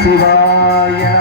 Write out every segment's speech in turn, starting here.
சிவாய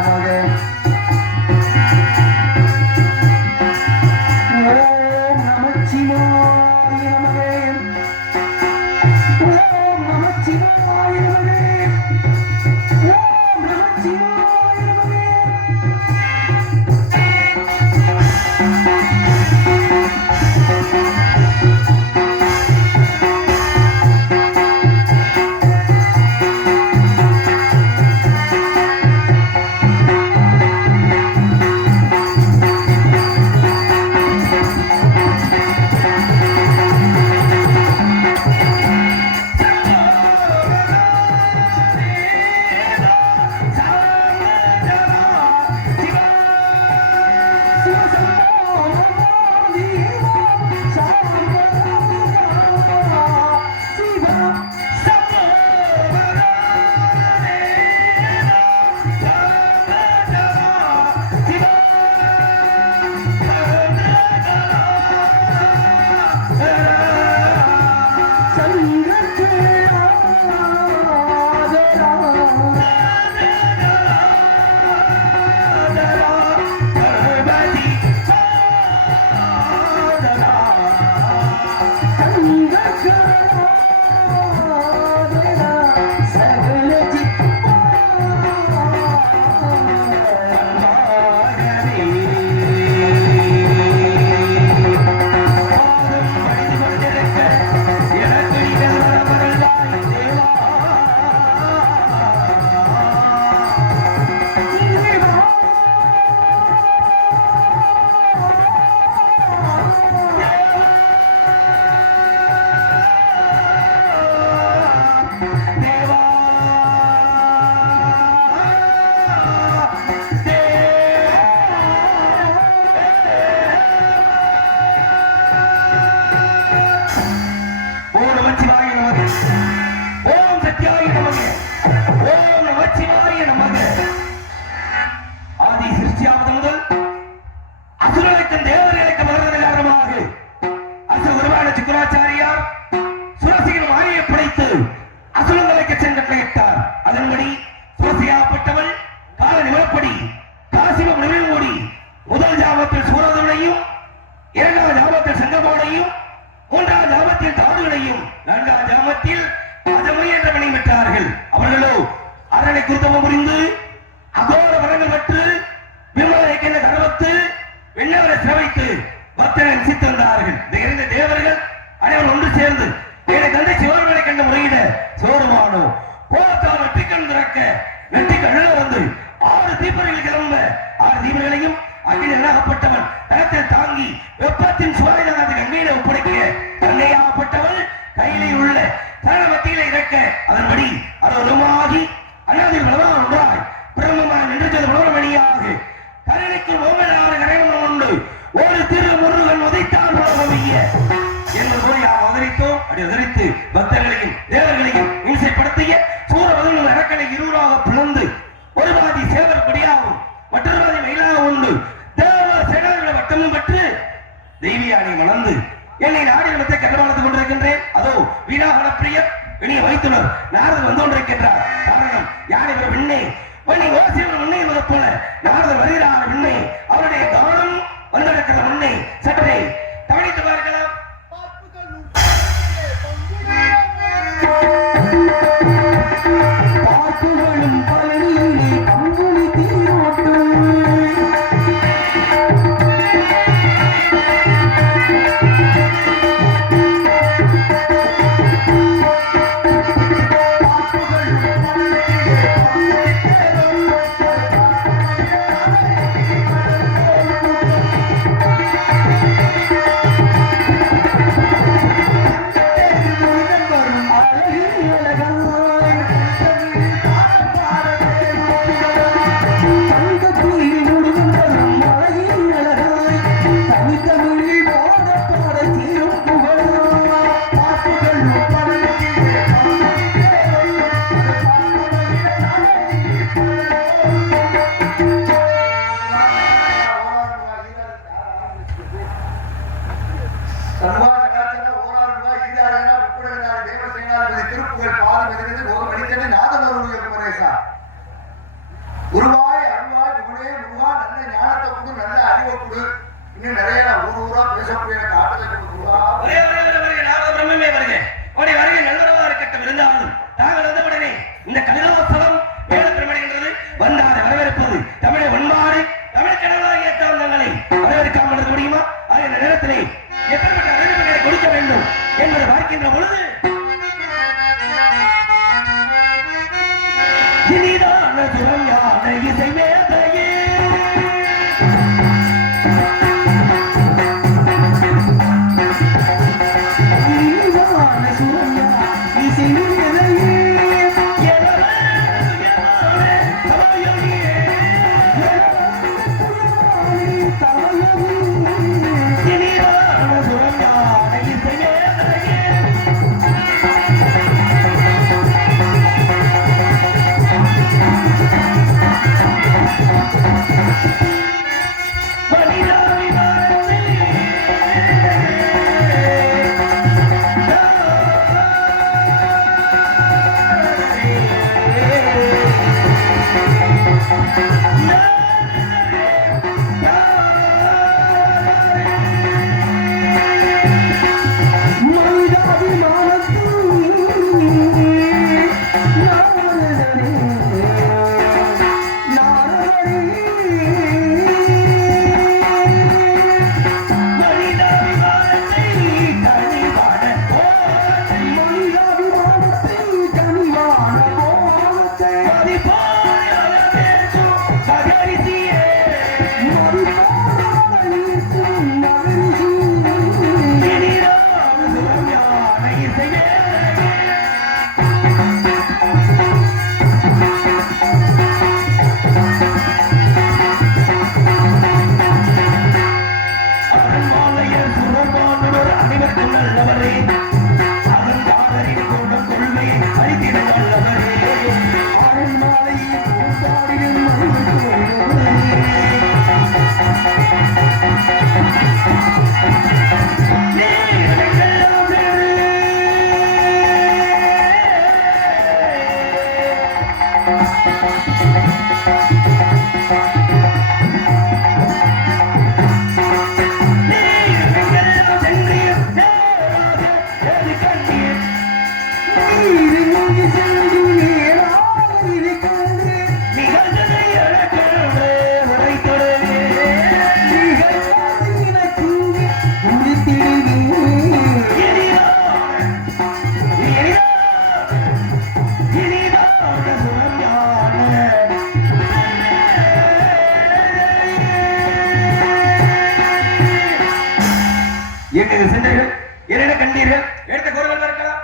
இந்த கலிதாசலம் வேத பெருமடைகின்றது. வந்தாரை வரவேற்பது தமிழை ஒன்பாடு தமிழ் கடவுளாக ஏற்றவங்களை வரவேற்காமல் இருக்க முடியுமா? இந்த நேரத்திலே எப்படிப்பட்ட அறிவிப்புகளை கொடுக்க வேண்டும் என்பதை பார்க்கின்ற பொழுது இனிதான சுரஞான இசை மேதையே இனிதான சுரஞான இசை மேதையே என்னென்ன கண்டீர்கள்? எடுத்த குரல் இருக்கலாம்.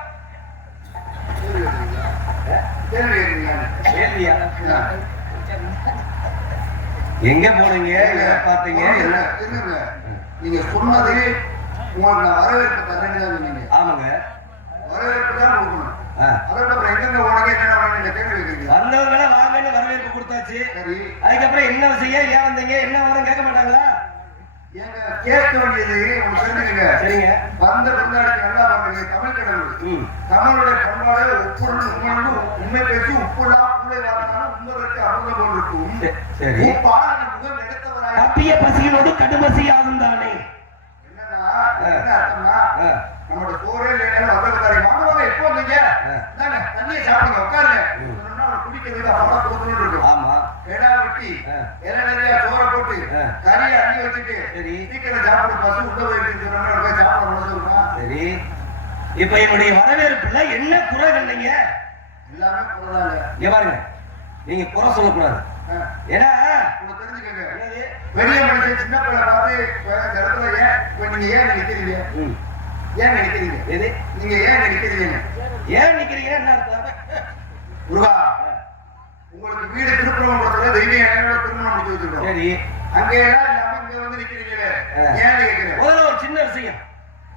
எங்க போனீங்க? பாத்தீங்க? நீங்க சொன்னது உங்களுக்கு வரவேற்பு தரேன்னு. ஆமாங்க, வரவேற்பு தான் கொடுக்கணும். அதுக்கப்புறம் எங்க போனீங்க, என்ன கேள்வி வந்தவங்க வாங்கன்னு வரவேற்பு கொடுத்தாச்சு. அதுக்கப்புறம் என்ன செய்ய, ஏன் வந்தீங்க, என்ன வரும் கேட்க மாட்டாங்களா? கேட்க வேண்டியது சொல்லுங்க. சரிங்க, வந்த பின்னாடி நல்லா பாருங்க. தமிழ் கடவுள் தமிழுடைய பண்பாடு ஒப்புடன் உண்மை பேசி உப்புடா பூளை வார்த்தாலும் உண்மைக்கு அருள் போல் இருக்கும். முதல் எடுத்தவராக தப்பிய பசியினோடு கடுமசி ஆகும் தானே. என்னன்னா என்ன அர்த்தம்னா, நம்மளோட சோறே இல்லைன்னு வந்தவங்க வாங்குவாங்க. எப்போ வந்தீங்க? தண்ணியை சாப்பிடுங்க, உட்காருங்க. குடிக்கிறது அப்பா கொடுக்கணும் இருக்கும். ஆமா, எடா வெட்டி இலை நிறைய சோறை போட்டு கறியை அள்ளி வச்சுட்டு சீக்கிரம் சாப்பிட்டு பசு உள்ள போயிட்டு சாப்பிட. சரி, இப்ப என்னுடைய வரவேற்புல என்ன குறை கண்டீங்க? எல்லாமே குறைதாங்க. இங்க பாருங்க, நீங்க குறை சொல்லக்கூடாது. ஏன்னா தெரிஞ்சுக்கங்க, பெரிய மனுஷன் சின்ன பிள்ளை பார்த்து இடத்துல நீங்க ஏன் நிக்கிறீங்க, ஏன் நிக்கிறீங்க, எது நீங்க ஏன் நிக்கிறீங்க, ஏன் நிக்கிறீங்க என்ன அர்த்தம்? முருகா, உங்களுக்கு வீடு திருப்பணம் தெய்வீக திருமணம் முடிச்சு வச்சிருக்கோம். சரி, அங்க இங்க வந்து நிக்கிறீங்களே, ஏன் கேட்கிறேன். முதல்ல ஒரு சின்ன விஷயம்.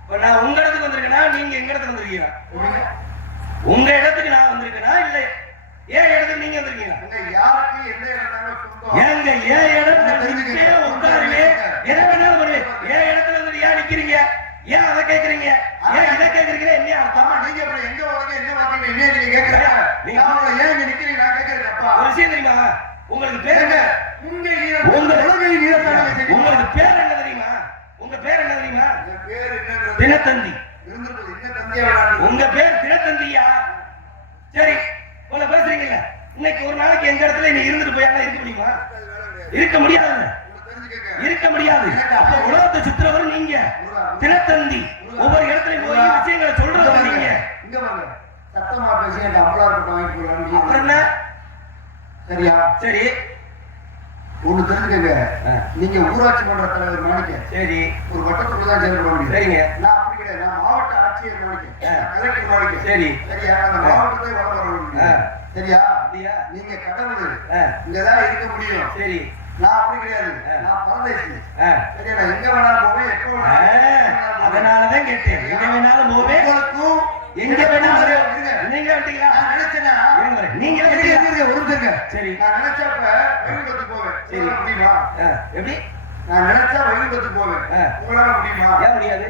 இப்ப நான் உங்க இடத்துக்கு வந்திருக்கேனா, நீங்க எங்க இடத்துக்கு வந்திருக்கீங்க? உங்க இடத்துக்கு நான் வந்திருக்கேனா, இல்ல ஏன் இடத்துக்கு நீங்க வந்திருக்கீங்க? யாருக்கு எந்த இடம் ஏங்க ஏன் இடத்துல உட்காருங்க, எதை வேணாலும் பண்ணுங்க. ஏன் இடத்துல வந்து ஏன் நிக்கிறீங்க, ஏன் அதை கேட்கறீங்க, ஏன் இதை கேட்கறீங்க, என்ன அர்த்தமா? நீங்க எங்க வரீங்க, என்ன வாங்க, என்ன நீங்க கேட்கறீங்க, ஏன் நிக்கிறீங்க, நான் கேட்கறேன். அப்பா ஒரு விஷயம் தெரியுமா? உங்களுக்கு பேருங்க, உங்களுக்கு பேர் என்ன தெரியுமா? உங்க பேர் என்ன தெரியுமா? தினத்தந்தி. உங்க பேர் தினத்தந்தியா? சரி, உங்களை பேசுறீங்க இன்னைக்கு ஒரு நாளைக்கு எங்க இடத்துல நீ இருந்துட்டு போயால இருக்க முடியுமா? இருக்க முடியாது, இருக்க முடியாது. அப்ப உலகத்தை சுத்துறவர் நீங்க, தினத்தந்தி ஒவ்வொரு இடத்துலயும் போய் விஷயங்களை சொல்றவர் நீங்க. இங்க வாங்க, சத்தமா பேசி அந்த அம்பலாருக்கு வாங்கி போலாம். அப்புறம் என்ன? சரியா? சரி, ஒண்ணு தெரிஞ்சுக்கங்க. நீங்க ஊராட்சி மன்ற தலைவர் மாணிக்க, சரி, ஒரு வட்டத்துக்குள்ள தான் செயல்பட முடியும். சரிங்க. நான் அப்படி கிடையாது, நான் மாவட்ட ஆட்சியர் மாணிக்க, கலெக்டர் மாணிக்க. சரி, சரியா? அந்த மாவட்டத்தை வளர்றோம். சரியா? நீங்க கடவுள் இங்கதான் இருக்க முடியும். சரி, நான் அப்படி கிடையாது, நான் பரதேசி. சரியா? நான் எங்க வேணாலும் போவேன், எப்போ வேணாலும். அதனாலதான் கேட்டேன், எங்க வேணாலும் போவேன், உங்களுக்கும் எங்க வேணாலும். நீங்க வந்துட்டீங்களா? நான் நினைச்சேன்னா நீங்க ஒருத்தருங்க. சரி, நான் நினைச்சப்ப வைகுண்டத்துக்கு போவேன். சரி, முடியுமா? எப்படி? நான் நினைச்சா வைகுண்டத்துக்கு போவேன். உங்களால முடியுமா? ஏன் முடியாது?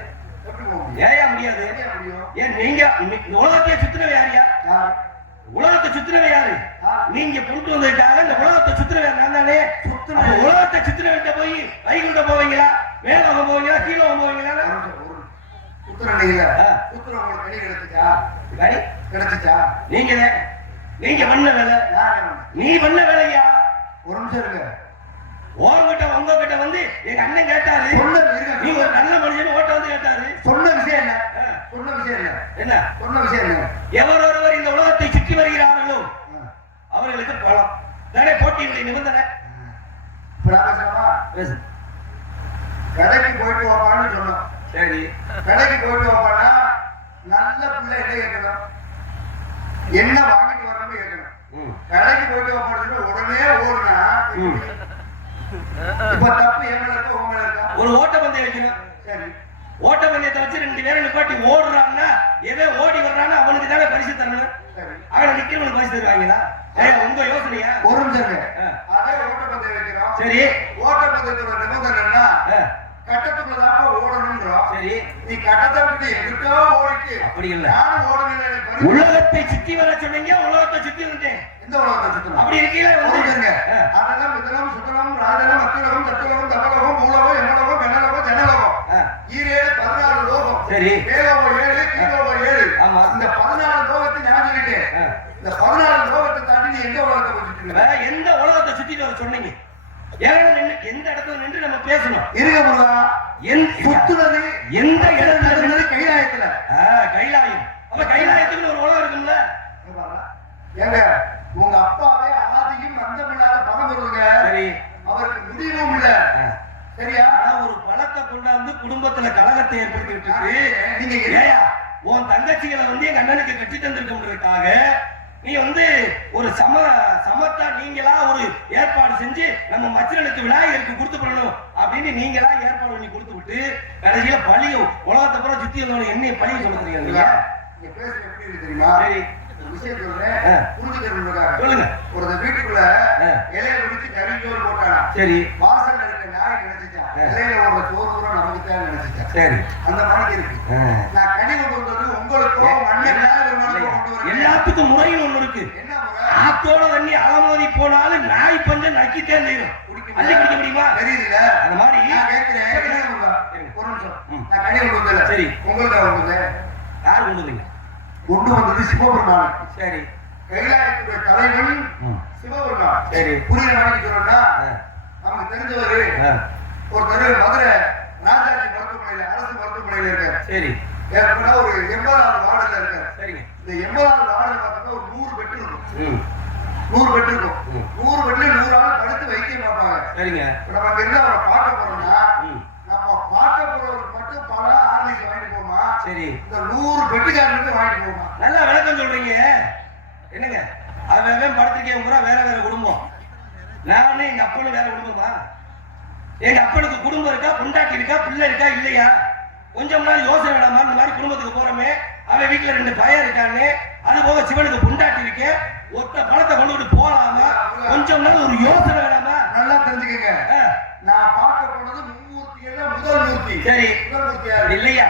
எப்படி போக முடியும்? ஏன் முடியாது? ஏன் நீங்க உலகத்தையே சுத்தினவை யாரியா? உலகத்தை சுத்தினவை யாரு? நீங்க கொண்டு வந்ததுக்காக இந்த உலகத்தை சுத்தினவை நான் தானே. உலகத்தை சுத்தினவன்ட்ட போய் வைகுண்டம் போவீங்களா, மேலோகம் போவீங்களா, கீழோகம் போவீங்களா? நீங்க பண்ண வேலை, நீ பண்ண வேலையா? ஒரு நிமிஷம் இருங்க. உங்ககிட்ட வந்து எங்க அண்ணன் கேட்டாரு, நீ ஒரு நல்ல மனுஷன் ஓட்ட வந்து கேட்டாரு. சொன்ன விஷயம் என்ன? சொன்ன விஷயம் என்ன? என்ன சொன்ன விஷயம் என்ன? எவரொருவர் இந்த உலகத்தை சுற்றி வருகிறார்களோ அவர்களுக்கு பலம் தானே போட்டியுடைய நிபந்தனை. கடைக்கு போயிட்டு வாப்பான்னு சொன்னோம். சரி, கடைக்கு போயிட்டு வாப்பானா நல்ல பிள்ளை என்ன கேட்கணும், என்ன வாங்கிட்டு வரணும்னு கேட்கணும். கடைக்கு போயிட்டு வாப்பான்னு உடனே ஓடுனா இப்ப தப்பு எங்க இருக்கா, உங்க இருக்கா? ஒரு ஓட்டப்பந்தயம் வைக்கணும். சரி, ஓட்டப்பந்தயத்தை வச்சு 2 பேரை நிப்பாட்டி ஓடுறான்னா, எவன் ஓடி வர்றான்னா அவனுக்கு தானே பரிசு தரணும். அவனை நிக்கிறவனுக்கு பரிசு தருவாங்களா? உங்க யோசனையா? ஒரு நிமிஷம். அதே ஓட்டப்பந்தயம் வைக்கிறோம். சரி, ஓட்டப்பந்தயத்தோட நிபந்தனைன்னா கட்டத்துக்குள்ளதாப்ப ஓடணும்ன்றோம். சரி, நீ கட்டத்தை விட்டு எதுக்கோ ஓடிட்டு அப்படி இல்ல, நானும் ஓடணும். உலகத்தை சுத்தி வர சொன்னீங்க, உலகத்தை சுத்தி வந்துட்டேன். இந்த உலகத்தை சுத்தணும் அப்படி இருக்கீங்களா? வந்துருங்க. அதெல்லாம் மிதனம், சுத்தனம், ராஜனம், அத்திலகம், தத்துலகம், தபலகம், மூலகம், எம்மலகம், வெண்ணலகம், ஜனலகம், ஈரேழு 14 லோகம். சரி, மேலோகம் 7, கீழோகம் 7. ஆமா, இந்த 14 லோகத்தை நான் சொல்லிட்டேன். இந்த 14 லோகத்தை தாண்டி நீ எந்த உலகத்தை சுத்திட்டு? எந்த உலகத்தை சுத்திட்டு வர சொன்னீங்க? எந்த இடத்துல நின்று நம்ம பேசணும்? இருங்க முருகா, சுத்துறது எந்த இடத்துல இருந்தது? கைலாயத்துல. கைலாயம். அப்ப கைலாயத்துக்கு ஒரு உலகம் இருக்கும்ல. ஏங்க, உங்க அப்பாவே ஆதியும் அந்தமில்லாத பரம்பொருளுங்க. சரி, அவருக்கு முடிவும் இல்ல. சரியா? ஒரு பழத்தை கொண்டாந்து குடும்பத்துல கலகத்தை ஏற்படுத்திட்டு நீங்க ஏயா உன் தங்கச்சிகளை வந்து எங்க அண்ணனுக்கு கட்டி தந்திருக்கோம்ன்றதுக்காக நீ வந்து ஒரு சமத்தா நீங்களா ஒரு ஏற்பாடு செஞ்சு நம்ம மச்சனுக்கு விநாயகருக்கு கொடுத்து பண்ணணும் அப்படின்னு நீங்களா ஏற்பாடு பண்ணி கொடுத்து விட்டு கடைசியில பழியும் உலகத்தை பூரா சுத்தி வந்தவங்க என்னைய பழியும் சொல்லுறீங்க. நீங்க பேச எப்படி இருக்கு தெரியுமா? சரி, விஷயம் சொல்றேன், புரிஞ்சுக்கிறதுக்காக சொல்லுங்க. ஒரு வீட்டுக்குள்ள இலைய பிடிச்சு கறிச்சோறு போட்டானா, சரி, வாசல்ல இருக்க நாய் நினைச்சுச்சான், இலையில ஒரு சோறு கூட நமக்கு தான் நினைச்சுச்சான். சரி, அந்த மாதிரி இருக்கு. நான் கனி கொண்டு வந்தது உங்களுக்கோ எல்லாத்துக்கும் முறையும் ஒண்ணு இருக்கு. என்ன முறை? ஆத்தோட தண்ணி அலமோதி போனாலும் நாய் பஞ்சம் நக்கிட்டே தெரியும். அள்ளி குடிக்க முடியுமா? தெரியுதுல. அந்த மாதிரி நான் கேட்கிறேன். ஒரு நிமிஷம், நான் கனி கொண்டு வந்தேன். சரி, உங்களுக்கு கொண்டு வந்தேன். யார் கொண்டு வந்தீங்க? கொண்டு வந்தது சிவபெருமான். சரி, கைலாயத்துடைய தலைவன் சிவபெருமான். சரி, புரிய வாங்கி சொன்னா நமக்கு தெரிஞ்சவரு ஒருத்தர் மதுரை ராஜாஜி மருத்துவமனையில, அரசு மருத்துவமனையில இருக்காரு. சரி, ஏற்கனவே ஒரு 80வது வார்டுல இருக்காரு. சரிங்க, இந்த 80வது வார்டுல பார்த்தா ஒரு 100 பெட் இருக்கும். 100 பெட் இருக்கும். 100 பெட்ல 100 ஆள் படுத்து வைக்க மாட்டாங்க. சரிங்க, நம்ம அங்க இருந்து அவரை பார்க்க போறோம்னா நம்ம பார்க்க போறவருக்கு மட்டும் பல ஆர்லிஸ் வாங்கிட்டு போமா. சரி, இந்த 100 பெட்டுக்காரனுக்கு வாங்கிட்டு போமா. நல்லா விளக்கம் சொல்றீங்க. என்னங்க, அவன் படுத்துக்கே பூரா வேற வேற குடும்பம். நானே எங்க அப்பனும் வேற குடும்பமா? எங்க அப்பனுக்கு குடும்பம் இருக்கா, பொண்டாட்டி இருக்கா, பிள்ளை இருக்கா, இல்லையா? கொஞ்சம் நாள் யோசனை வேணாமா? இந்த மாதிரி குடும்பத்துக்கு போறோமே, அவன் வீட்டுல 2 பையன் இருக்கானே, அது போக சிவனுக்கு பொண்டாட்டி இருக்கே, ஒத்த பழத்தை கொண்டு விட்டு போலாமா? கொஞ்சம் நாள் ஒரு யோசனை வேணாமா? நல்லா தெரிஞ்சுக்கங்க, நான் பார்க்க போனது மும்மூர்த்தியில முதல் மூர்த்தி. சரி, முதல் மூர்த்தியா இல்லையா?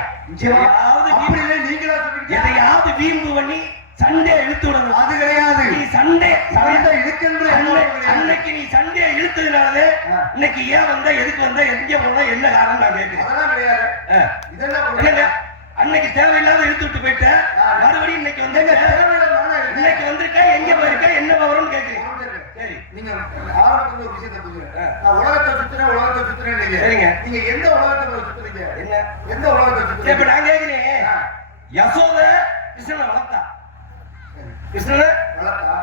எதையாவது வீம்பு பண்ணி சண்டே இழுத்து விடணும். அது கிடையாது. நீ சண்டே இழுக்கின்ற அன்னைக்கு நீ சண்டே இழுத்ததுனாலே இன்னைக்கு ஏன் வந்த, எதுக்கு வந்த, எங்க போன, என்ன காரணம் நான் கேட்கிறேன். அதெல்லாம் கிடையாது. இதெல்லாம் அன்னைக்கு தேவையில்லாத இழுத்து விட்டு போயிட்ட, மறுபடியும் இன்னைக்கு வந்து இன்னைக்கு வந்திருக்க, எங்க போயிருக்க, என்ன விவரம்னு கேட்கிறேன். நீங்க ஆரம்பத்துல ஒரு விஷயத்தை புரிஞ்சுங்க. நான் உலகத்தை சுத்துறேன் நீங்க. சரிங்க. நீங்க எந்த உலகத்தை சுத்துறீங்க? என்ன எந்த உலகத்தை சுத்துறீங்க? இப்ப நான் கேக்குறேன், யசோத கிருஷ்ணனை வளர்த்தா, கிருஷ்ணனை வளர்த்தா,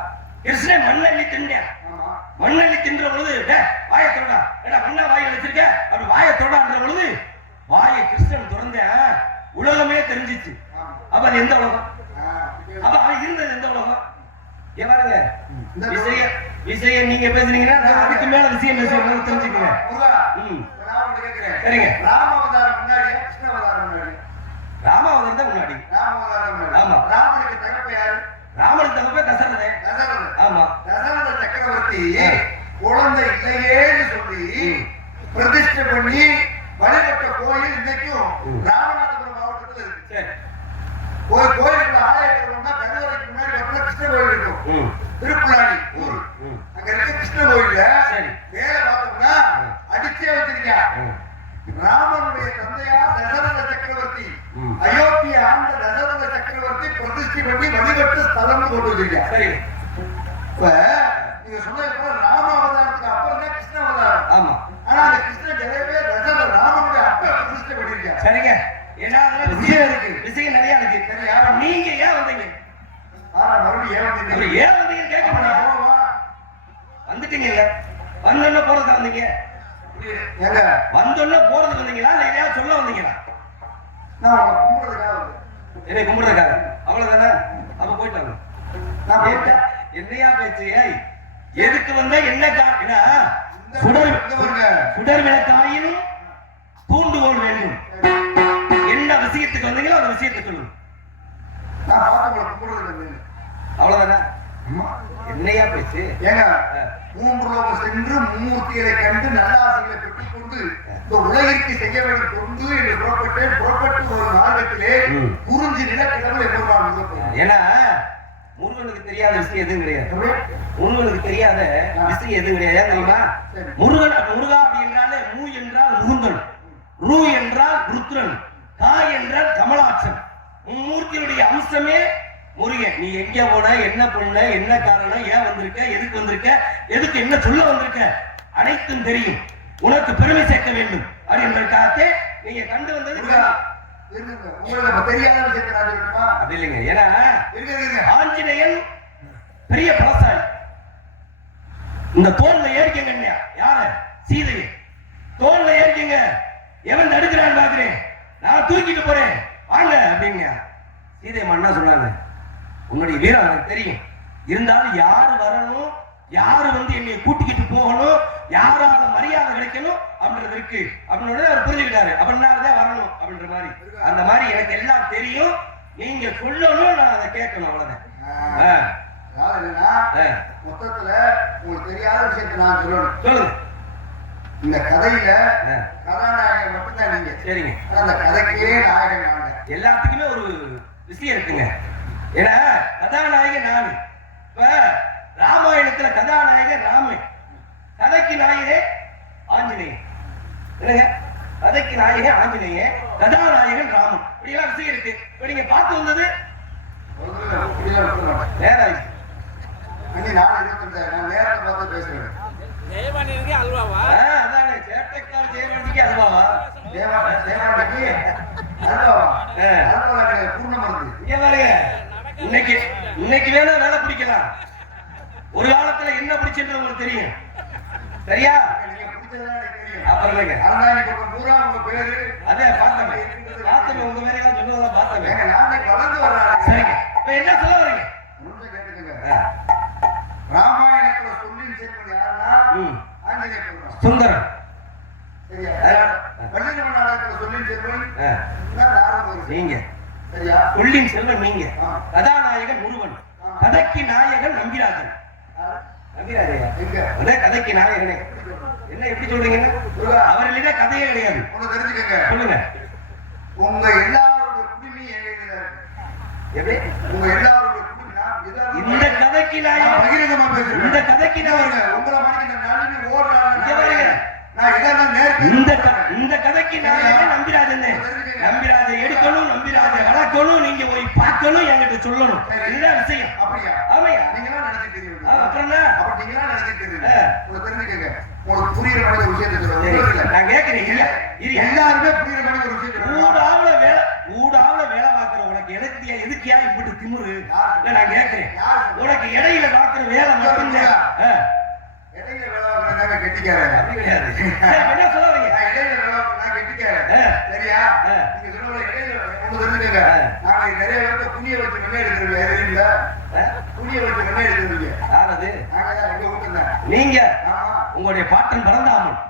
கிருஷ்ணன் மண்ணள்ளி தின்றான். ஆமா, மண்ணள்ளி தின்ற பொழுது வாயை தொடா, ஏடா மண்ணா வாயை வச்சிருக்க அப்படி வாயை தொடான்ற பொழுது வாயை கிருஷ்ணன் திறந்த உலகமே தெரிஞ்சிச்சு. அப்ப அது எந்த உலகம்? அப்ப அவன் இருந்தது எந்த உலகம்? பாருங்க, விஷயம் நீங்க பேசுறீங்கன்னா நான் அதுக்கு மேல விஷயம் பேசுறேன் தெரிஞ்சுக்கங்க. சரிங்க. ராமாவதாரம் முன்னாடியா கிருஷ்ணாவதாரம் முன்னாடி? ராமாவதாரம் தான் முன்னாடி. ஆமா. ராமனுக்கு தகப்ப யாரு? ராமனுக்கு தகப்ப தசரதன். ஆமா. தசரத சக்கரவர்த்தி குழந்தை இல்லையேன்னு சொல்லி பிரதிஷ்டை பண்ணி வழிபட்ட கோயில் இன்னைக்கும் ராமநாதபுரம் மாவட்டத்தில் இருக்கு. சரி. கோயிலுக்கு ஆலயத்துல கருவறைக்கு முன்னாடி பார்த்தா கிருஷ்ண கோயில் இருக்கும். திருப்புலாணி ஊர். அங்க இருக்க கிருஷ்ண கோயில்ல வேலை பார்த்தோம்னா அடிச்சே வச்சிருக்கேன். ராமனுடைய தந்தையா தசரத சக்கரவர்த்தி, அயோத்திய ஆண்ட தசரத சக்கரவர்த்தி பிரதிஷ்டை பண்ணி வழிபட்டு ஸ்தலம் கொண்டு வச்சிருக்கேன். சரி. இப்ப நீங்க சொன்ன ராமாவதாரத்துக்கு அப்புறம் தான் கிருஷ்ண அவதாரம். ஆமா. ஆனா அந்த கிருஷ்ண ஜெயவே தசரத ராமனுடைய அப்பா பிரதிஷ்டை பண்ணிருக்கேன். சரிங்க. ஏன்னா விஷயம் இருக்கு, விஷயம் நிறைய இருக்கு. சரியா? நீங்க ஏன் வந்தீங்க? மறுபடியும் ஏன் வந்தீங்க? ஏன் வந்தீங்கன்னு கேட்க மாட்டீங்க. வந்துட்டீங்க இல்ல, வந்தோன்னு போறதுக்கு வந்தீங்க. ஏங்க வந்தோன்னு போறதுக்கு வந்தீங்களா இல்ல எதையா சொல்ல வந்தீங்களா? நான் உங்களை கும்பிடுறதுக்காக வந்தேன். என்னை கும்பிடுறதுக்காக? அவ்வளவுதானே? அப்ப போயிட்டாங்க. நான் போயிட்டேன். என்னையா பேச்சு? எதுக்கு வந்த என்ன காரணம்? சுடர் விளக்காயினும் தூண்டுகோல் வேண்டும். என்ன விஷயத்துக்கு வந்தீங்களோ அந்த விஷயத்தை சொல்லுங்க. நான் பார்த்து உங்களை கும்பிடுறது அவ்வளவுதானே? என்னையா பேச்சு? ஏங்க 3 லோகம் சென்று மும்மூர்த்திகளை கண்டு நல்லாசிகளை பெற்றுக் கொண்டு இந்த உலகிற்கு செய்ய வேண்டும் கொண்டு என்று புறப்பட்டு ஒரு மார்க்கத்திலே குறிஞ்சி நிலக்கிழமை ஏன்னா முருகனுக்கு தெரியாத விஷயம் எதுவும் கிடையாது. முருகனுக்கு தெரியாத விஷயம் எதுவும் கிடையாது தெரியுமா? முருகா அப்படி என்றாலே மூ என்றால் முகுந்தன், ரூ என்றால் ருத்ரன், கா என்றால் கமலாட்சன். மூர்த்தியுடைய அம்சமே முருகன். நீ எங்க போன, என்ன பண்ண, என்ன காரணம், ஏன் வந்திருக்க, எதுக்கு வந்திருக்க, எதுக்கு என்ன சொல்ல வந்திருக்க, அனைத்தும் தெரியும். உனக்கு பெருமை சேர்க்க வேண்டும் அப்படின்றதுக்காகத்தே நீங்க கண்டு வந்தது தெரியாத விஷயத்தை அப்படி இல்லைங்க. ஏன்னா ஆஞ்சநேயன் பெரிய பலசாலி. இந்த தோல்ல ஏறிக்கங்க. யார? சீதையை தோல்ல ஏறிக்கங்க. எவன் தடுக்கிறான்னு பாக்குறேன், நான் தூக்கிட்டு போறேன் வாங்க அப்படிங்க. சீதை மன்னா சொன்னாங்க, உன்னுடைய வீரம் எனக்கு தெரியும், இருந்தாலும் யாரு வரணும், யாரு வந்து என்னை கூட்டிக்கிட்டு போகணும், யாரால மரியாதை கிடைக்கணும் அப்படின்றது இருக்கு அப்படின்னு அவர் புரிஞ்சுக்கிட்டாரு. அப்படின்னாலதான் வரணும் அப்படின்ற மாதிரி. அந்த மாதிரி எனக்கு எல்லாம் தெரியும், நீங்க சொல்லணும், நான் அதை கேட்கணும். அவ்வளவுதான். மொத்தத்துல உங்களுக்கு தெரியாத விஷயத்தை நான் சொல்லணும். சொல்லுங்க. இந்த கதையில கதாநாயகன் மட்டும்தான் நீங்க. சரிங்க. அந்த கதைக்கே நாயகன் நாங்க. எல்லாத்துக்குமே ஒரு விஷயம் இருக்குங்க. ஏன்னா கதாநாயகன் நானு. இப்ப ராமாயணத்துல கதாநாயகன் ராமன், கதைக்கு நாயகே ஆஞ்சநேயன். கதைக்கு நாயகன் ஆஞ்சநேயன், கதாநாயகன் ராமன். இப்படியெல்லாம் விஷயம் இருக்கு. இப்ப நீங்க பார்த்து வந்தது நேரம் ஆயிடுச்சு. நான் நேரத்தை பார்த்து பேசுறேன். அல்வாவா? அதானே சேட்டைக்கார ஜெயவண்டிக்கு அல்வாவா? தேவாண்டிக்கு அல்வாவா? பூர்ணமருந்து. இங்க பாருங்க, இன்னைக்கு வேணா வேலை பிடிக்கலாம், ஒரு காலத்துல என்ன பிடிச்சுன்றது உங்களுக்கு தெரியும். சரியா? அப்புறம் இல்லைங்க, அதே பார்த்தமே உங்க வேலையெல்லாம் சொன்னதெல்லாம் பார்த்தமே. சரிங்க, இப்ப என்ன சொல்ல வரீங்க? ராமாயணத்துல சொல்லின் செல்வன் யாருன்னா ஆஞ்சநேய பெருமாள். சுந்தரன். சொல்லின் செல்வன் நீங்க. சரியா? சொல்லின் செல்வன் நீங்க. கதாநாயகன் முருகன், கதைக்கு நாயகன் நம்பிராஜன். நம்பிராஜையா? கதைக்கு நாயகனே என்ன எப்படி சொல்றீங்கன்னா அவர் இல்லைன்னா கதையே கிடையாது. தெரிஞ்சுக்கங்க. சொல்லுங்க. உங்க எல்லாரோட குடிமை எப்படி? உங்க எல்லாரோட இந்த கதைக்கு நாயகன் பகிரங்கமா பேசுறேன். இந்த கதைக்கு நாயகன் உங்களை மாதிரி இந்த நாளிலே ஓடுறாங்க. நான் இதெல்லாம் இந்த கதைக்கு நாயகன் நம்பிராஜன். நம்பிராஜை எடுக்கணும், நம்பிராஜை வளர்க்கணும், நீங்க போய் பார்க்கணும், என்கிட்ட சொல்லணும். இதுதான் விஷயம். அப்படியா? ஆமையா? நீங்க எல்லாம் நினைச்சிட்டு இருக்கீங்க. அப்புறம் என்ன? அப்ப நீங்க எல்லாம் நினைச்சிட்டு தெரிஞ்சுக்கங்க உங்களுக்கு தெரிஞ்சுக்கங்க உங்களுக்கு புரியுற மாதிரி ஒரு விஷயத்தை சொல்லுங்க நான் கேட்கிறேன் எல்லாருமே புரியுற மாதிரி ஒரு விஷயம் ஊடாவுல வேலை பார்க்கிற உனக்கு எதுக்கியா இப்படி திமுரு நான் கேட்கிறேன் உனக்கு இடையில பார்க்கிற வேலை மட்டும்தான் இடையில வேலை பார்க்கறதாங்க கெட்டிக்காரன் அப்படி கிடையாது என்ன சொல்ல வரீங்க இடையில வேலை பார்க்கறதா கெட்டிக்காரன் சரியா நீங்க சொன்ன இடையில ஒண்ணு தெரிஞ்சுக்கங்க நாங்க நிறைய பேருக்கு புண்ணிய வச்சு மண்ணை எடுக்கிறோம் இல்ல புண்ணிய வச்சு மண்ணை எடுக்கிறீங்க யாரது நாங்க எங்க ஊட்டுங்க நீங்க ஆமா உங்களுடைய பாட்டன் பரந்தாமன்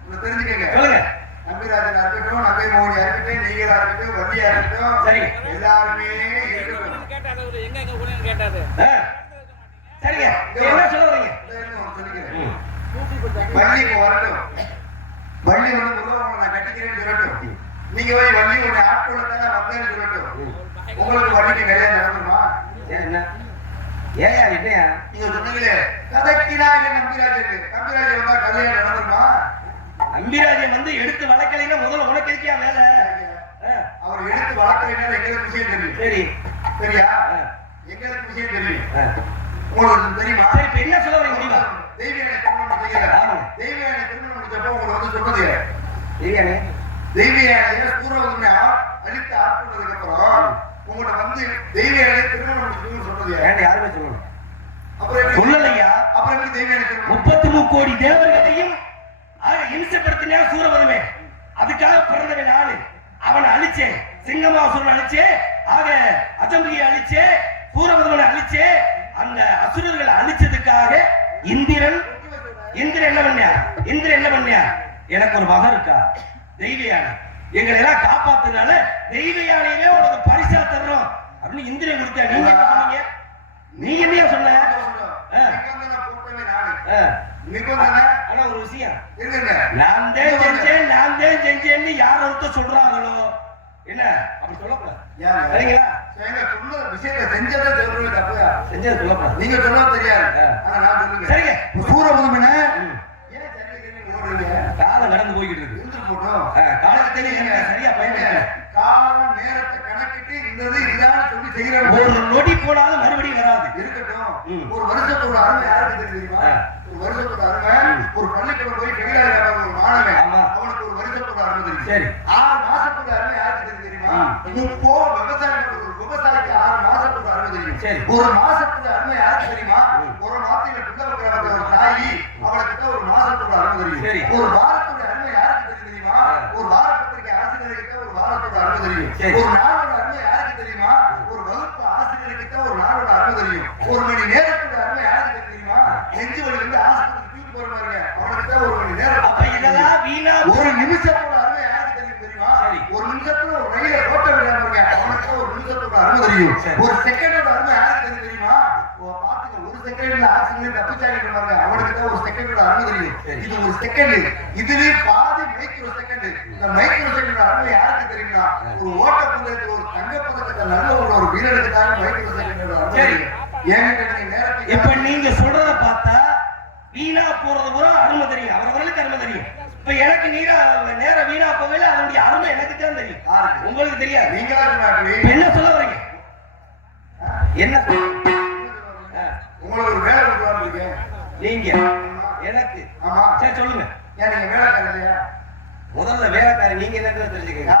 உங்களுக்கு தெரிஞ்சுக்கங்க சொல்லுங்க நம்பிராஜனா இருக்கட்டும் நம்பை மோகனியா இருக்கட்டும் நீங்களா இருக்கட்டும் வள்ளியா இருக்கட்டும் சரி எல்லாருமே இருக்கட்டும் கேட்டாரு அவரு எங்க எங்க ஊர்ல கேட்டாரு சரிங்க என்ன சொல்ல வரீங்க சொல்லிக்கிறேன் வள்ளி வரட்டும் வள்ளி வந்து முதல்ல நான் கட்டிக்கிறேன்னு சொல்லட்டும் நீங்க போய் வள்ளி உன்னை ஆட்கொள்ளத்தான வந்தேன்னு சொல்லட்டும் உங்களுக்கு வள்ளிக்கு கல்யாணம் நடந்துமா என்ன ஏயா இல்லையா நீங்க சொன்னீங்களே கதைக்கினா நம்பிராஜன் வந்தா கல்யாணம் நடந்துமா நம்பிராஜன் வந்து எடுத்து வளர்க்கலைன்னா முதல்ல உனக்கு இருக்கியா வேலை அவர் எடுத்து வளர்க்கலைன்னா எங்களுக்கு விஷயம் தெரியும் சரி சரியா எங்களுக்கு விஷயம் தெரியும் உங்களுக்கு தெரியுமா சரி இப்ப என்ன சொல்ல வரீங்க முடியுமா தெய்வீக திருமணம் செய்யல தெய்வீக திருமணம் முடிச்சப்போ உங்களுக்கு வந்து சொன்னது இல்லையானே தெய்வீக சூரவதனை அழித்து ஆட்கொண்டதுக்கு அப்புறம் உங்கள்கிட்ட வந்து தெய்வீக திருமணம் முடிச்சுன்னு சொன்னது ஏன் யாருமே சொல்லணும் அப்புறம் சொல்லலையா அப்புறம் எப்படி தெய்வீக திருமணம் 33 கோடி தேவர்களையும் இம்சப்படுத்தினா சூரவதமே அதுக்காக பிறந்தவன் ஆளு அவனை அழிச்சே சிங்கமாசுரன் அழிச்சே ஆக அஜம்பியை அழிச்சே சூரவதமனை அழிச்சே அந்த அசுரர்களை அழிச்சதுக்காக இந்திரன் என்ன பண்ணியா எனக்கு ஒரு மகன் இருக்கா தெய்வ யானை எங்களை எல்லாம் காப்பாத்துனால தெய்வ யானையவே உனக்கு பரிசா தர்றோம் அப்படின்னு இந்திரன் கொடுத்தா நீங்க என்ன சொன்னீங்க நீங்க என்னையா சொன்ன ஆனா ஒரு விஷயம் நான் தான் செஞ்சேன்னு யார் ஒருத்தர் சொல்றாங்களோ என்ன அப்படி சொல்லக்கூடாது சரிங்களா செஞ்சதை சொல்லக்கூடாது நீங்க சொல்ல தெரியாது சரிங்க சூரபூமின காலம் கடந்து போய்கிட்டு இருக்கு காலத்தை சரியா பயன்படுத்த கால நேரத்தை கணக்கிட்டு இதுதான் சொல்லி செய்யற ஒரு நொடி போனாலும் மறுபடியும் வராது இருக்கட்டும் ஒரு வருஷத்தோட அருமை யாருக்கு தெரியுமா ஒரு வருஷத்தோட அருமை ஒரு பள்ளிக்கூடம் போய் பெரியார் ஒரு மாணவன் அவனுக்கு ஒரு வருஷத்தோட அருமை தெரியும் சரி 6 மாசத்தோட அருமை யாருக்கு தெரியுமா இப்போ விவசாயிக்கு 6 மாசத்தோட அருமை தெரியும் சரி ஒரு மாசத்தோட அருமை யாருக்கு தெரியுமா ஒரு மாசத்துல பிள்ளை கிராமத்துல ஒரு தாயி அவளுக்கு ஒரு மாசத்தோட அருமை தெரியும் ஒரு வாரத்தோட அருமை யாருக்கு தெரியுமா ஒரு வார பத்திரிகை ஆசிரியருக்கு ஒரு வாரத்தோட அருமை தெரியும் ஒரு நாளோட அருமை யாருக்கு தெரியுமா ஒரு வகுப்பு ஆசிரியருக்கு ஒரு நாளோட அருமை தெரியும் ஒரு மணி நேரத்தோட அருமை யாருக்கு தெரியுமா நெஞ்சு வலி வந்து ஆஸ்பத்திரிக்கு தூக்கி போற மாதிரி அவனுக்கு ஒரு மணி நேரம் அப்ப இதெல்லாம் வீணா ஒரு நிமிஷத்தோட அருமை யாருக்கு தெரியுமா ஒரு நிமிஷத்துல ஒரு ரயில ஓட்ட விடாம அவனுக்கு ஒரு நிமிஷத்தோட அருமை தெரியும் ஒரு செகண்டோட அருமை யாருக்கு தெரியுமா பாத்துக்க ஒரு செகண்ட்ல ஆக்சிடென்ட் தப்பிச்சாங்க பாருங்க அவனுக்கு தான் ஒரு செகண்டோட அருமை தெரியும் இது ஒரு செகண்ட் இதுவே பாதி மைக்ரோ செகண்ட் இந்த மைக்ரோ செகண்ட் அருமை யாருக்கு தெரியுமா ஒரு ஓட்டப்பந்தயத்துல ஒரு தங்கப்பதக்கத்தை நல்ல ஒரு வீரருக்கு தான் மைக்ரோ செகண்டோட அருமை தெரியும் இப்ப நீங்க சொல்றத பார்த்தா வீணா போறது கூட அருமை தெரியும் அவர்களுக்கு அருமை தெரியும் இப்ப எனக்கு நேர வீணா போகல அதனுடைய அருமை எனக்கு தான் தெரியும் உங்களுக்கு தெரியாது நீங்களா என்ன சொல்ல வரீங்க என்ன உங்களுக்கு ஒரு வேலை கொடுக்கலாம்னு நீங்க எனக்கு ஆமா சரி சொல்லுங்க ஏன் நீங்க வேலைக்காரர் இல்லையா முதல்ல வேலைக்காரி நீங்க என்ன தெரிஞ்சுக்கங்க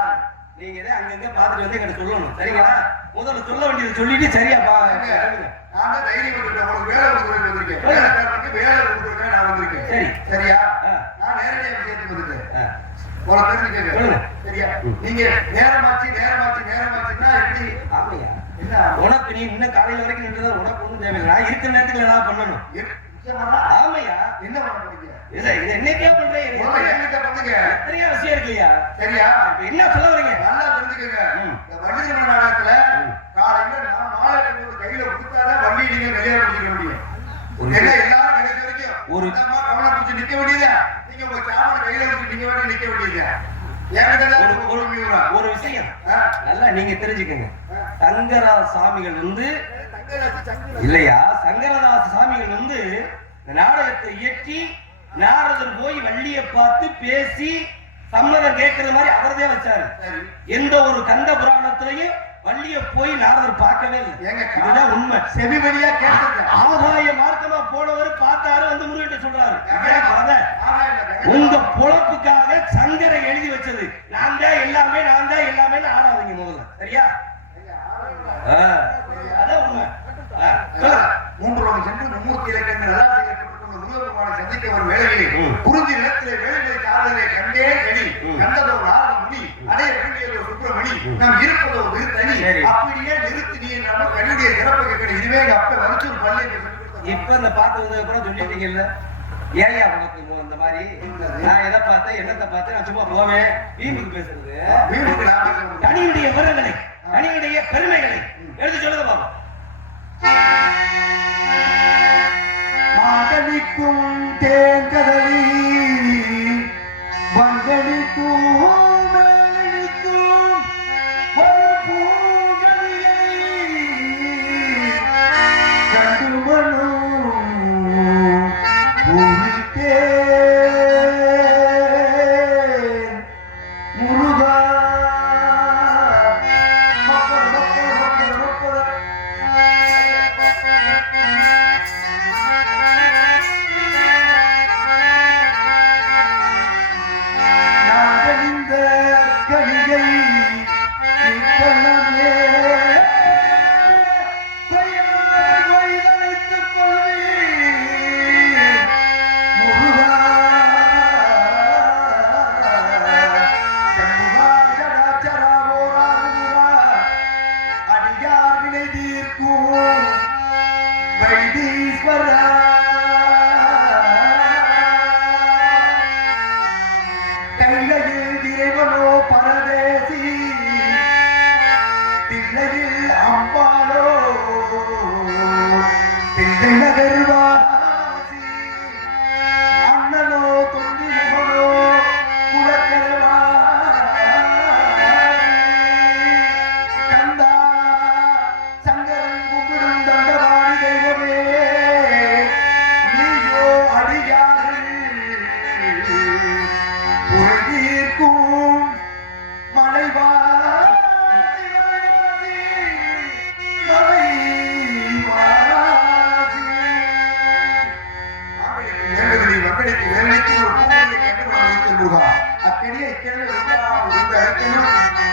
நீங்க தான் அங்கங்க பாத்துட்டு வந்து எங்கிட்ட சொல்லணும் சரிங்களா முதல்ல சொல்ல வேண்டியது சொல்லிட்டு சரியா சொல்லுங்க நான் தான் தைரியம் கொடுத்துட்டேன் உங்களுக்கு வேலை கொடுக்குறது வந்திருக்கேன் வேலைக்காரனுக்கு வேலை கொடுக்குறேன் நான் வந்திருக்கேன் சரி சரியா நான் நேரடியாக விஷயத்துக்கு வந்துட்டேன் உங்களை தெரிஞ்சுக்கங்க சொல்லுங்க சரியா நீங்க நேரமாச்சுன்னா எப்படி ஆமையா என்ன உனக்கு நீ இன்னும் காலையில வரைக்கும் நின்றுதான் உனக்கு ஒண்ணும் தேவையில்லை நான் இருக்கிற நேரத்துக்கு ஏதாவது பண்ணணும் ஆமையா என்ன பண்ண போறீங்க இல்ல இது என்னைக்கே பண்றேன் எத்தனையா விஷயம் இருக்கு இல்லையா சரியா இப்ப என்ன சொல்ல வரீங்க நல்லா தெரிஞ்சுக்கங்க இந்த வள்ளி திருமண நாடகத்துல காலையில நான் மாலை கையில கொடுத்தாதான் வள்ளி நீங்க கல்யாணம் பண்ணிக்க முடியும் எல்லாரும் கிடைச்ச வரைக்கும் ஒரு கவனம் பிடிச்சி நிக்க வேண்டியதா நீங்க உங்க சாமான கையில வச்சு நீங்க வேண்டிய நிக்க வேண்டியதா ஒரு விஷயம் நல்லா நீங்க தெரிஞ்சுக்கங்க சங்கரதாச சாமிகள் வந்து இல்லையா சங்கரதாச சாமிகள் வந்து நாடகத்தை இயற்றி நாரதர் போய் வள்ளியை பார்த்து பேசி சம்மதம் கேட்கறது மாதிரி அவர்தே வச்சாரு எந்த ஒரு கந்த புராணத்திலையும் வள்ளிய போய் நாரதர் பார்க்கவே இல்லை இதுதான் உண்மை செவி வழியா கேட்டு ஆகாய மார்க்கமா போனவர் பார்த்தாரு உங்க பொழப்புக்காக சங்கரை எழுதி வச்சது. நான் தான் எல்லாமே ஆடாதீங்க முதல்ல, சரியா? அதான் உண்மை. மூன்று சென்று மும்மூர்த்தி இலக்கங்கள் முருகப்பெருமானை சந்திக்க ஒரு வேளையில் குறிஞ்சி நிலத்திலே வேலைகளுக்கு ஆளுநரை கண்டே கடி கண்டதோ ஆறு முடி அடைய வேண்டியதோ சுப்பிரமணி நாம் இருப்பதோ ஒரு தனி அப்படியே நிறுத்தி நீ நம்ம கண்ணுடைய சிறப்பு கேட்கணும். இதுவே அப்ப வரிச்சூர் பள்ளி இப்ப இந்த பாட்டு வந்தது கூட சொல்லிட்டீங்கல்ல, ஏயா உனக்கு இந்த மாதிரி நான் எதை பார்த்தேன் என்னத்தை பார்த்தேன் நான் சும்மா போவேன் வீட்டுக்கு பேசுறது. கனியுடைய விவரங்களை கனியுடைய பெருமைகளை எடுத்து சொல்லுங்க பாப்பா. மாங்கனிக்கும் தேங்கதவி வங்கனிக்கும் மேலனிக்கும் ஒரு பூங்கனியை கண்டுமனும் பூரித்தே முருகா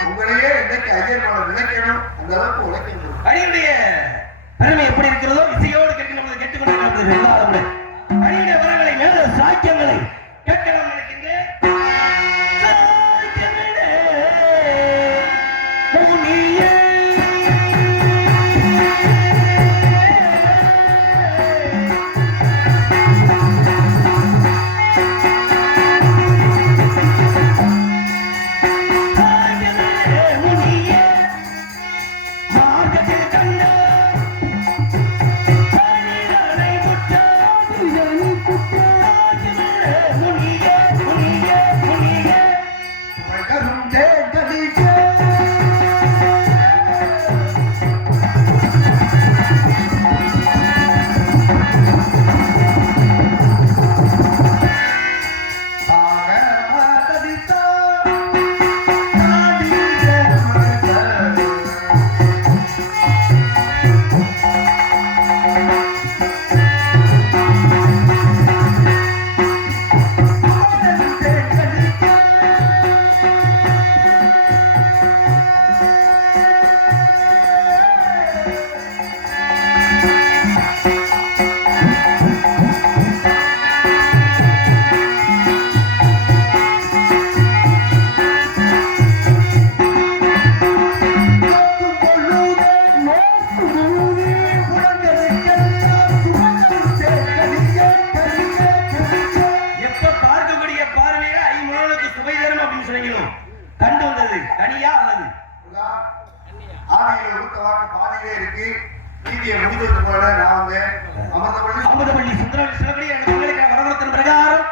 உங்களையே இன்னைக்கு ஐயர் நினைக்கணும். அந்த அளவுக்கு உழைக்கணும். அடியுடைய பெருமை எப்படி இருக்கிறதோ இசையோடு கேட்கணும். கேட்டுக்கொண்டு எல்லாரும் அடியுடைய வரங்களை மேல சாக்கியங்களை கேட்கலாம் நினைக்கின்றேன். அமுதவள்ளி சுந்தரவள்ளி சிலப்படி உங்களுக்கு வரவரத்தின் பிரகாரம்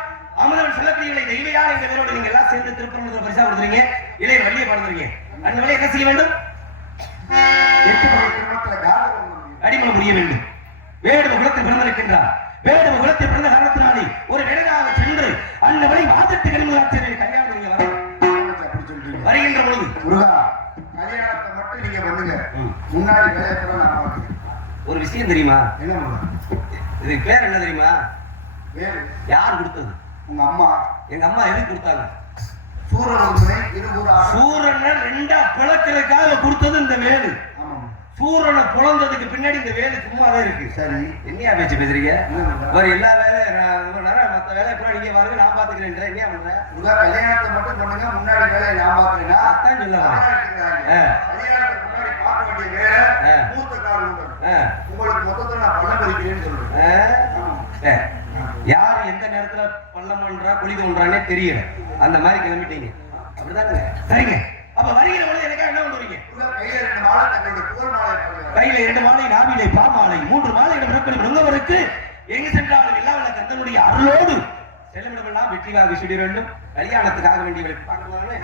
அமுதவன் சிலப்படிகளை தெய்வையார் என்ற பேரோடு நீங்க எல்லாம் சேர்ந்து திருப்பரங்குன்ற பரிசா கொடுத்துறீங்க. இளைய வள்ளியை பாடுறீங்க. அந்த வேலை என்ன செய்ய வேண்டும்? அடிமளம் புரிய வேண்டும். வேடுவ குலத்தில் பிறந்திருக்கின்றார். வேடுவ குலத்தில் பிறந்த காரணத்தினாலே ஒரு வேடனாக சென்று அந்த வழி வாதத்து கல்வியாற்றினை கல்யாணம் நீங்க வரணும். வருகின்ற பொழுது முருகா கல்யாணத்தை மட்டும் நீங்க பண்ணுங்க. முன்னாடி கல்யாணத்தை நான் பார்க்கிறேன். ஒரு விஷயம் தெரியுமா? என்ன இதுக்கு பேர் என்ன தெரியுமா? வேறு யார் கொடுத்தது? உங்க அம்மா எங்க அம்மா எதுக்கு கொடுத்தாங்க? சூரனை இருபூரா சூரனை ரெண்டா பிளக்கிறதுக்காக கொடுத்தது இந்த வேலு. ஆமாம். சூரனை புலந்ததுக்கு பின்னாடி இந்த வேலு சும்மாதான் இருக்கு. சரி, என்னையா பேச்சு பேசுறீங்க? ஒரு எல்லா வேலையும் மத்த வேலை கூட நீங்க பாருங்க, நான் பாத்துக்கிறேன். என்ன பண்றேன்? கல்யாணத்தை மட்டும் பண்ணுங்க, முன்னாடி வேலையை நான் பாக்குறேன்னா அதான் சொல்ல கல்யாணத்துக்கு முன்னாடி பார்க்க வேண்டிய வேலை மூத்த கால் உண்டு. உங்களுக்கு மொத்தத்துல நான் பள்ளம் பறிக்கிறேன்னு சொல்றேன். யாரு எந்த நேரத்துல பள்ளம் பண்றா குழி தோன்றானே தெரியல. அந்த மாதிரி கிளம்பிட்டீங்க, அப்படிதாங்க? சரிங்க. அப்ப வருகிற பொழுது எனக்கா என்ன பண்ணுவீங்க? கையில 2 மாலை, தங்களுடைய புகழ் மாலை. கையில 2 மாலை, நாவிலை பாமாலை, 3 மாலையிடம் பிறப்படி முங்கவருக்கு எங்கு சென்றாலும் எல்லா கந்தனுடைய அருளோடு செல்லமிடமெல்லாம் வெற்றி வாகி சுடி வேண்டும். கல்யாணத்துக்காக வேண்டியவரை பார்க்கலாம்னு